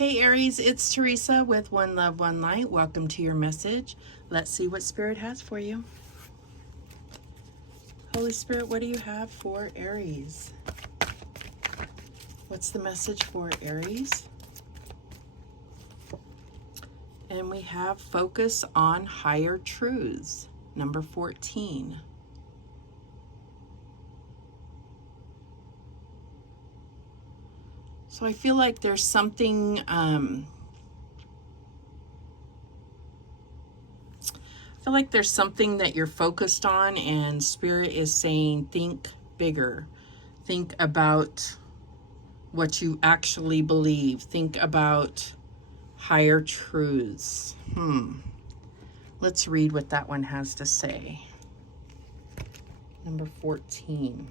Hey Aries, it's Teresa with One Love, One Light. Welcome to your message. Let's see what Spirit has for you. Holy Spirit, what do you have for Aries? What's the message for Aries? And we have focus on higher truths, number 14. So I feel like there's something, that you're focused on, and Spirit is saying, think bigger. Think about what you actually believe. Think about higher truths. Let's read what that one has to say. Number 14.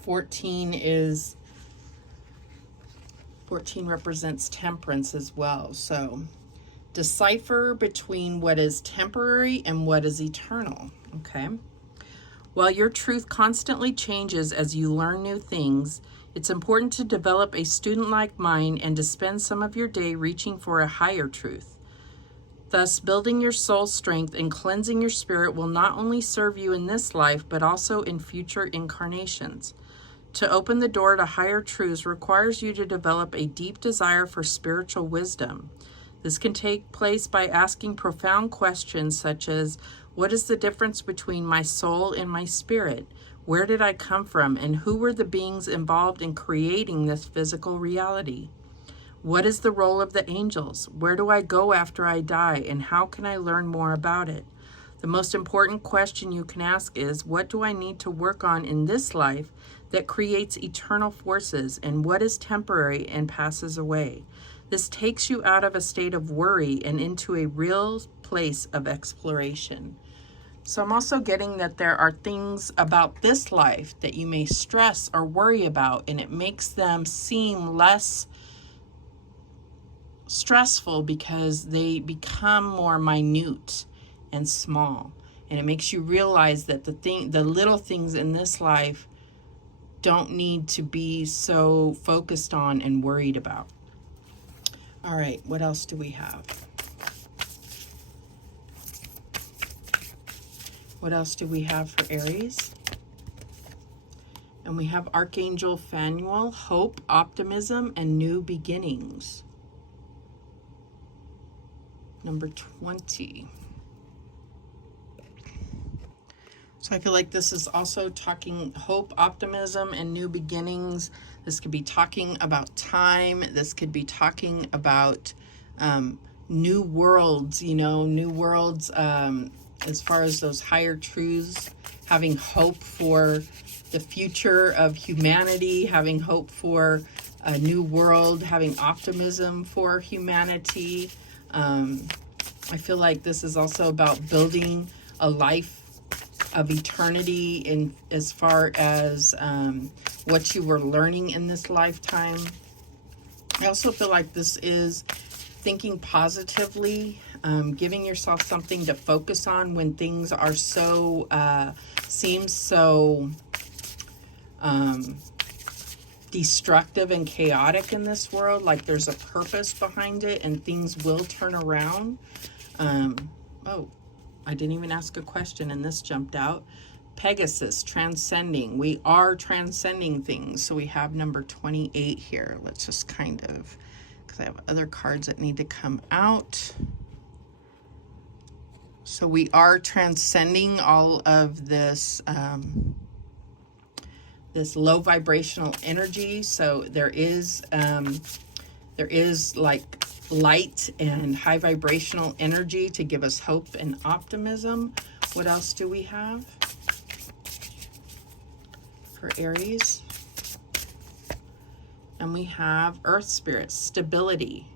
14 represents temperance as well. So decipher between what is temporary and what is eternal. Okay. While your truth constantly changes as you learn new things, it's important to develop a student-like mind and to spend some of your day reaching for a higher truth. Thus, building your soul strength and cleansing your spirit will not only serve you in this life, but also in future incarnations. To open the door to higher truths requires you to develop a deep desire for spiritual wisdom. This can take place by asking profound questions such as, what is the difference between my soul and my spirit? Where did I come from, and who were the beings involved in creating this physical reality? What is the role of the angels? Where do I go after I die, and how can I learn more about it? The most important question you can ask is, what do I need to work on in this life that creates eternal forces, and what is temporary and passes away? This takes you out of a state of worry and into a real place of exploration. So I'm also getting that there are things about this life that you may stress or worry about, and it makes them seem less stressful because they become more minute and small. And it makes you realize that the little things in this life don't need to be so focused on and worried about. All right, what else do we have? What else do we have for Aries? And we have Archangel Phanuel, hope, optimism, and new beginnings. Number 20. So I feel like this is also talking hope, optimism, and new beginnings. This could be talking about time. This could be talking about new worlds, new worlds as far as those higher truths, having hope for the future of humanity, having hope for a new world, having optimism for humanity. I feel like this is also about building a life of eternity in as far as what you were learning in this lifetime. I also feel like this is thinking positively, giving yourself something to focus on when things are so seem so destructive and chaotic in this world. Like there's a purpose behind it and things will turn around. Oh, I didn't even ask a question and this jumped out. Pegasus, transcending. We are transcending things. So we have number 28 here. Let's just kind of, because I have other cards that need to come out. So we are transcending all of this this low vibrational energy. So there is like light and high vibrational energy to give us hope and optimism. What else do we have for Aries? And we have Earth Spirit, stability.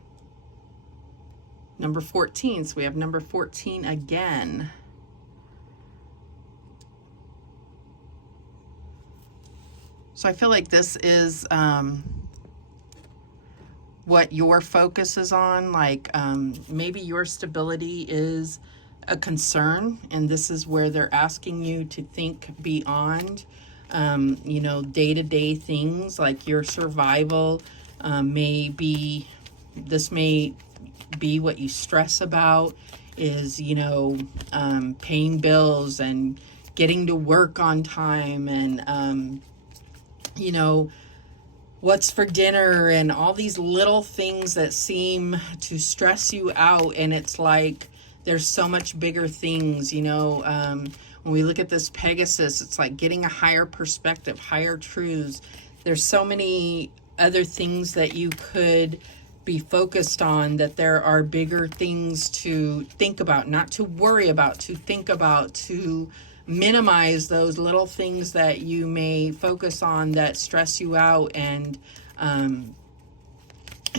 Number 14, so we have number 14 again. So I feel like this is what your focus is on. Like maybe your stability is a concern, and this is where they're asking you to think beyond, day-to-day things. Like your survival may be This may be what you stress about, is, you know, paying bills and getting to work on time, and, you know, what's for dinner, and all these little things that seem to stress you out. And it's like, there's so much bigger things, you know. When we look at this Pegasus, it's like getting a higher perspective, higher truths. There's so many other things that you could be focused on, that there are bigger things to think about, not to worry about, to think about, to minimize those little things that you may focus on that stress you out, and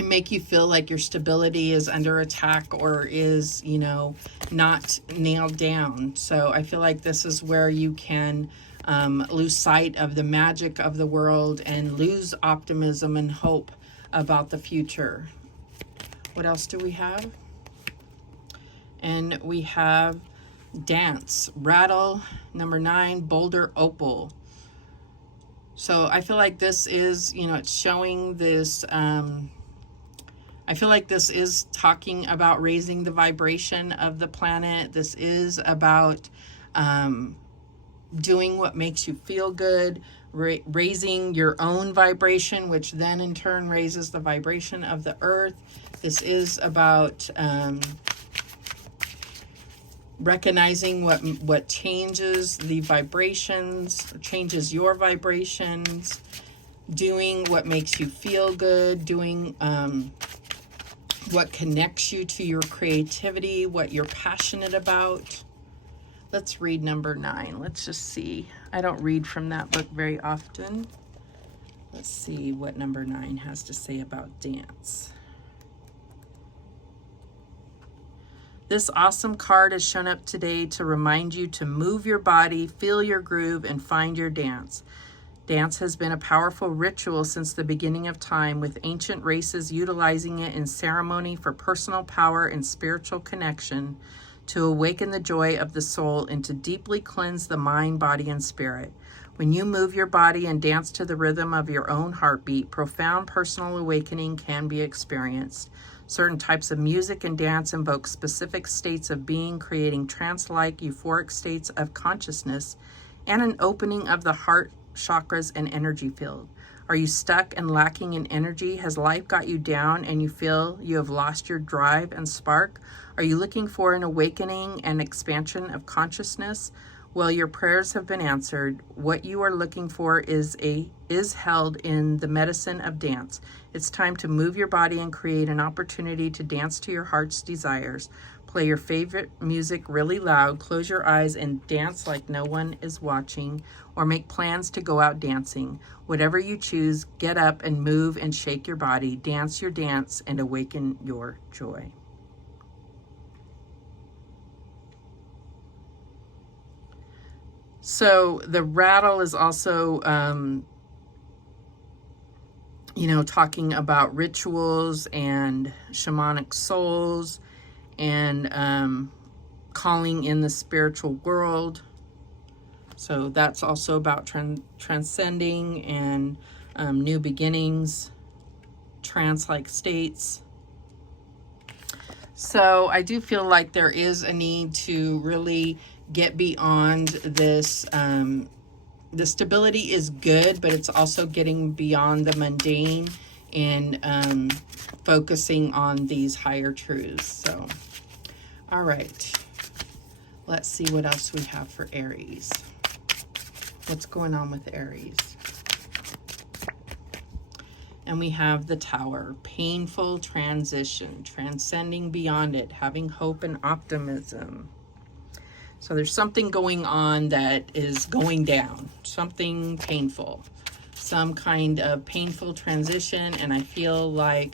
make you feel like your stability is under attack, or is, you know, not nailed down. So I feel like this is where you can lose sight of the magic of the world and lose optimism and hope about the future. What else do we have? And we have dance, rattle, number 9, boulder, opal. So I feel like this is, you know, it's showing this, I feel like this is talking about raising the vibration of the planet. This is about doing what makes you feel good, raising your own vibration, which then in turn raises the vibration of the earth. This is about recognizing what changes the vibrations, changes your vibrations, doing what makes you feel good, doing what connects you to your creativity, what you're passionate about. Let's read number 9. Let's just see. I don't read from that book very often. Let's see what number 9 has to say about dance. This awesome card has shown up today to remind you to move your body, feel your groove, and find your dance. Dance has been a powerful ritual since the beginning of time, with ancient races utilizing it in ceremony for personal power and spiritual connection, to awaken the joy of the soul and to deeply cleanse the mind, body, and spirit. When you move your body and dance to the rhythm of your own heartbeat, profound personal awakening can be experienced. Certain types of music and dance invoke specific states of being, creating trance-like euphoric states of consciousness and an opening of the heart chakras and energy field. Are you stuck and lacking in energy? Has life got you down and you feel you have lost your drive and spark? Are you looking for an awakening and expansion of consciousness? Well, your prayers have been answered. What you are looking for is held in the medicine of dance. It's time to move your body and create an opportunity to dance to your heart's desires. Play your favorite music really loud, close your eyes and dance like no one is watching, or make plans to go out dancing. Whatever you choose, get up and move and shake your body, dance your dance, and awaken your joy. So the rattle is also, you know, talking about rituals and shamanic souls, and calling in the spiritual world. So that's also about transcending and new beginnings, trance-like states. So I do feel like there is a need to really get beyond this. The stability is good, but it's also getting beyond the mundane and focusing on these higher truths. So, all right. Let's see what else we have for Aries. What's going on with Aries? And we have the Tower, painful transition, transcending beyond it, having hope and optimism. So there's something going on that is going down, something painful, some kind of painful transition. And I feel like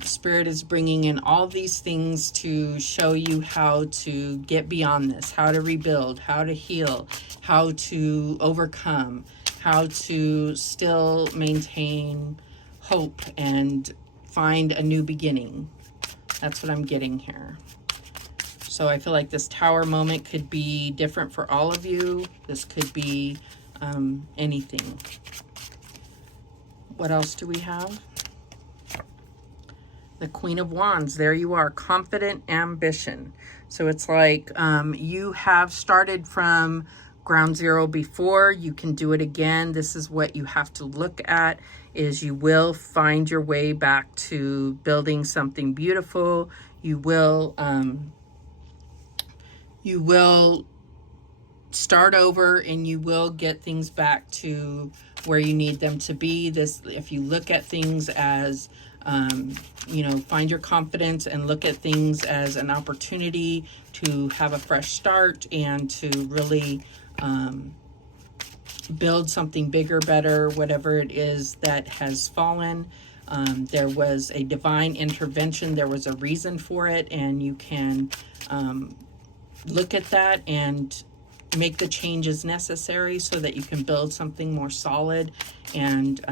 Spirit is bringing in all these things to show you how to get beyond this, how to rebuild, how to heal, how to overcome, how to still maintain hope and find a new beginning. That's what I'm getting here. So I feel like this Tower moment could be different for all of you. This could be anything. What else do we have? The Queen of Wands, there you are, confident ambition. So it's like you have started from ground zero before. You can do it again. This is what you have to look at, is you will find your way back to building something beautiful. You will start over, and you will get things back to where you need them to be. This, if you look at things as you know, find your confidence and look at things as an opportunity to have a fresh start and to really build something bigger, better, whatever it is that has fallen. There was a divine intervention. There was a reason for it, and you can look at that and make the changes necessary so that you can build something more solid and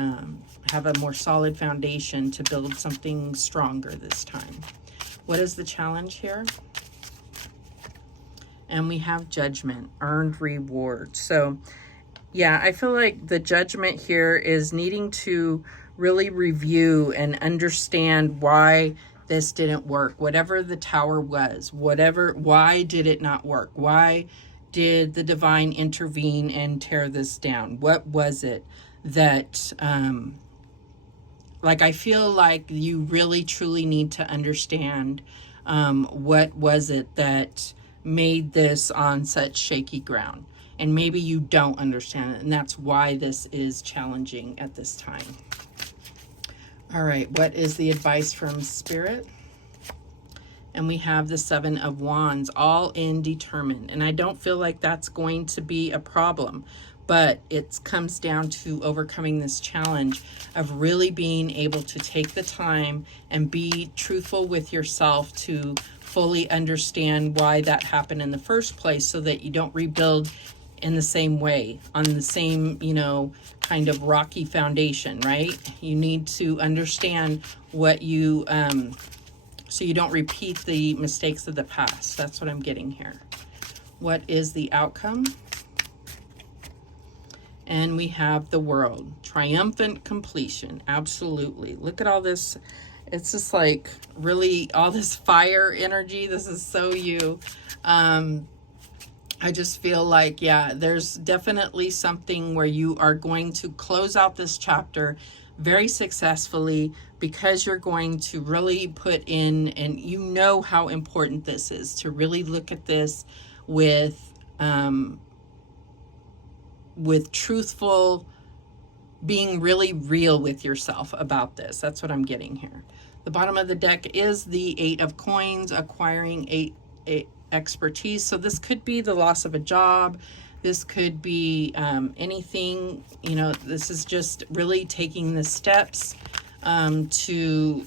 have a more solid foundation to build something stronger this time. What is the challenge here? And we have Judgment, earned reward. So yeah, I feel like the Judgment here is needing to really review and understand why this didn't work. Whatever the Tower was, why did it not work? Why did the divine intervene and tear this down? What was it that, like, I feel like you really truly need to understand what was it that made this on such shaky ground. And maybe you don't understand it, and that's why this is challenging at this time. All right, what is the advice from Spirit? And we have the Seven of Wands, all in determined. And I don't feel like that's going to be a problem, but it comes down to overcoming this challenge of really being able to take the time and be truthful with yourself to fully understand why that happened in the first place, so that you don't rebuild in the same way, on the same, you know, kind of rocky foundation, right? You need to understand what you, so you don't repeat the mistakes of the past. That's what I'm getting here. What is the outcome? And we have the World, triumphant completion. Absolutely. Look at all this. It's just like really all this fire energy. This is so you. I just feel like, yeah, there's definitely something where you are going to close out this chapter very successfully, because you're going to really put in, and you know how important this is, to really look at this with truthful, being really real with yourself about this. That's what I'm getting here. The bottom of the deck is the Eight of Coins, acquiring eight expertise. So this could be the loss of a job. This could be anything, you know. This is just really taking the steps to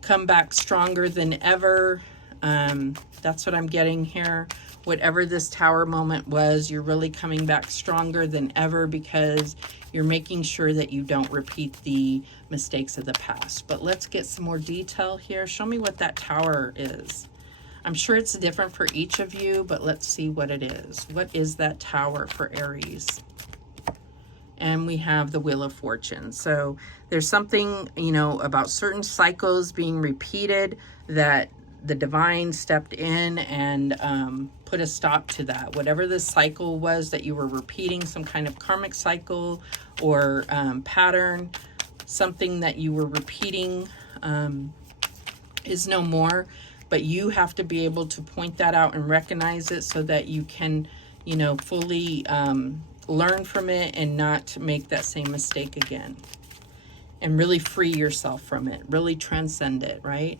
come back stronger than ever. That's what I'm getting here. Whatever this Tower moment was, you're really coming back stronger than ever, because you're making sure that you don't repeat the mistakes of the past. But let's get some more detail here. Show me what that Tower is. I'm sure it's different for each of you, but let's see what it is. What is that Tower for Aries? And we have the Wheel of Fortune. So there's something, you know, about certain cycles being repeated that the divine stepped in and put a stop to that. Whatever the cycle was that you were repeating, some kind of karmic cycle or pattern, something that you were repeating is no more. But you have to be able to point that out and recognize it, so that you can, you know, fully learn from it and not make that same mistake again. And really free yourself from it. Really transcend it, right?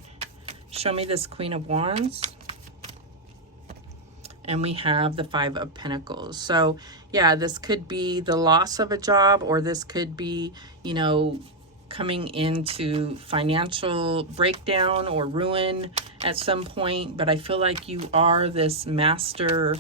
Show me this Queen of Wands. And we have the Five of Pentacles. So, yeah, this could be the loss of a job, or this could be, you know, coming into financial breakdown or ruin at some point. But I feel like you are this master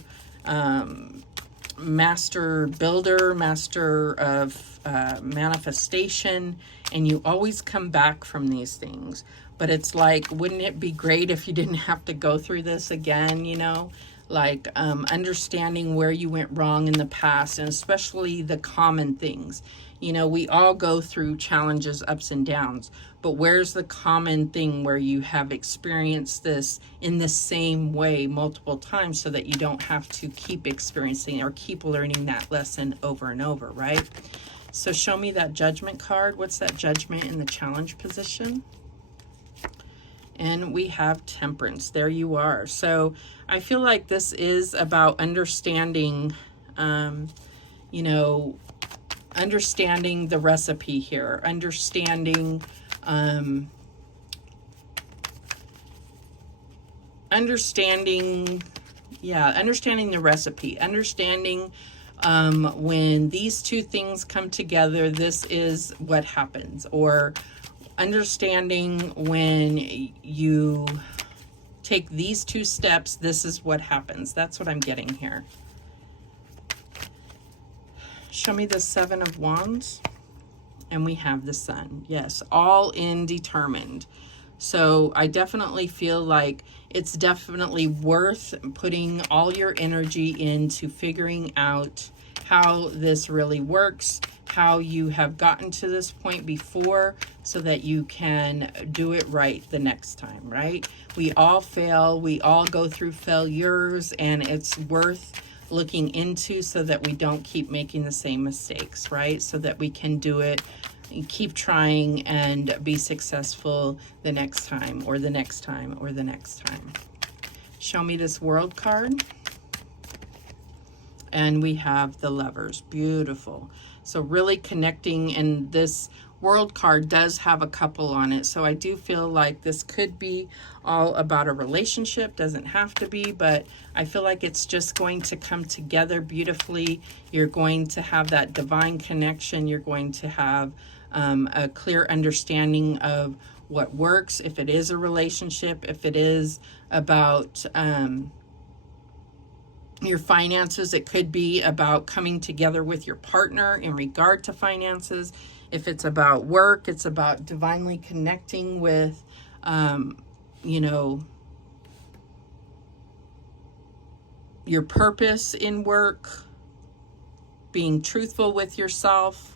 builder, master of manifestation, and you always come back from these things. But it's like, wouldn't it be great if you didn't have to go through this again, you know? like understanding where you went wrong in the past, and especially the common things. You know, we all go through challenges, ups and downs, but where's the common thing where you have experienced this in the same way multiple times, so that you don't have to keep experiencing or keep learning that lesson over and over, right? So show me that Judgment card. What's that Judgment in the challenge position? And we have Temperance. There you are. So I feel like this is about understanding, you know, understanding the recipe here, understanding, understanding the recipe, understanding when these two things come together, this is what happens, or understanding when you take these two steps, this is what happens. That's what I'm getting here. Show me the Seven of Wands, and we have the Sun. Yes, all in determined. So I definitely feel like it's definitely worth putting all your energy into figuring out how this really works, how you have gotten to this point before, so that you can do it right the next time, right? We all fail, we all go through failures, and it's worth looking into so that we don't keep making the same mistakes, right? So that we can do it and keep trying and be successful the next time, or the next time, or the next time. Show me this World card. And we have the Lovers. Beautiful. So really connecting, and this World card does have a couple on it. So I do feel like this could be all about a relationship. Doesn't have to be, but I feel like it's just going to come together beautifully. You're going to have that divine connection. You're going to have a clear understanding of what works, if it is a relationship, if it is about your finances. It could be about coming together with your partner in regard to finances. If it's about work, it's about divinely connecting with, you know, your purpose in work, being truthful with yourself.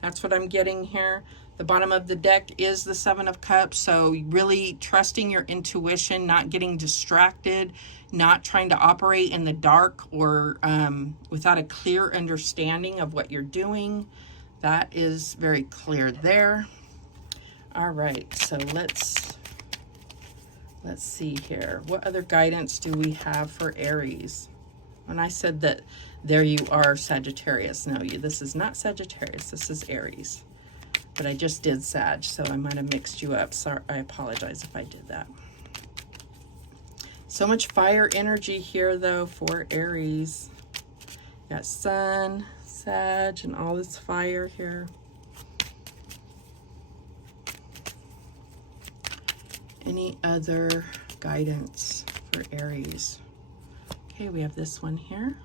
That's what I'm getting here. The bottom of the deck is the Seven of Cups. So really trusting your intuition, not getting distracted, not trying to operate in the dark or without a clear understanding of what you're doing. That is very clear there. All right, so let's see here. What other guidance do we have for Aries? When I said that there you are, Sagittarius. No, this is not Sagittarius. This is Aries. But I just did Sag, so I might have mixed you up. Sorry, I apologize if I did that. So much fire energy here, though, for Aries. Got Sun, Sag, and all this fire here. Any other guidance for Aries? Okay, we have this one here.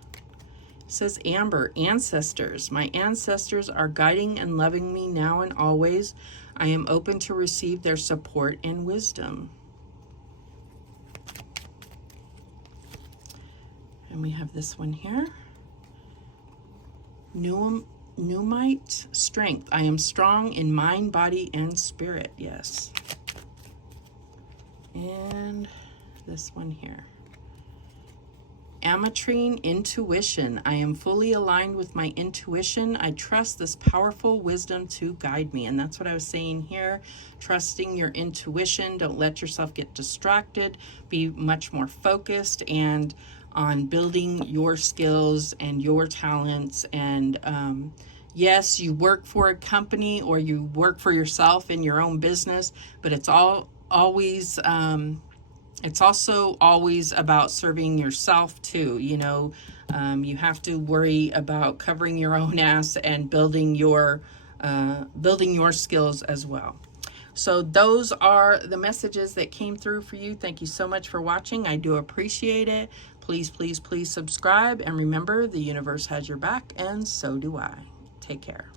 It says, Amber, ancestors. My ancestors are guiding and loving me now and always. I am open to receive their support and wisdom. And we have this one here. Pneumite strength. I am strong in mind, body, and spirit. Yes. And this one here. Ametrine, intuition. I am fully aligned with my intuition. I trust this powerful wisdom to guide me. And that's what I was saying here. Trusting your intuition. Don't let yourself get distracted. Be much more focused and on building your skills and your talents. And yes, you work for a company or you work for yourself in your own business, but it's always it's also always about serving yourself too. You know, you have to worry about covering your own ass and building your skills as well. So those are the messages that came through for you. Thank you so much for watching. I do appreciate it. Please, please, please subscribe. And remember, the universe has your back, and so do I. Take care.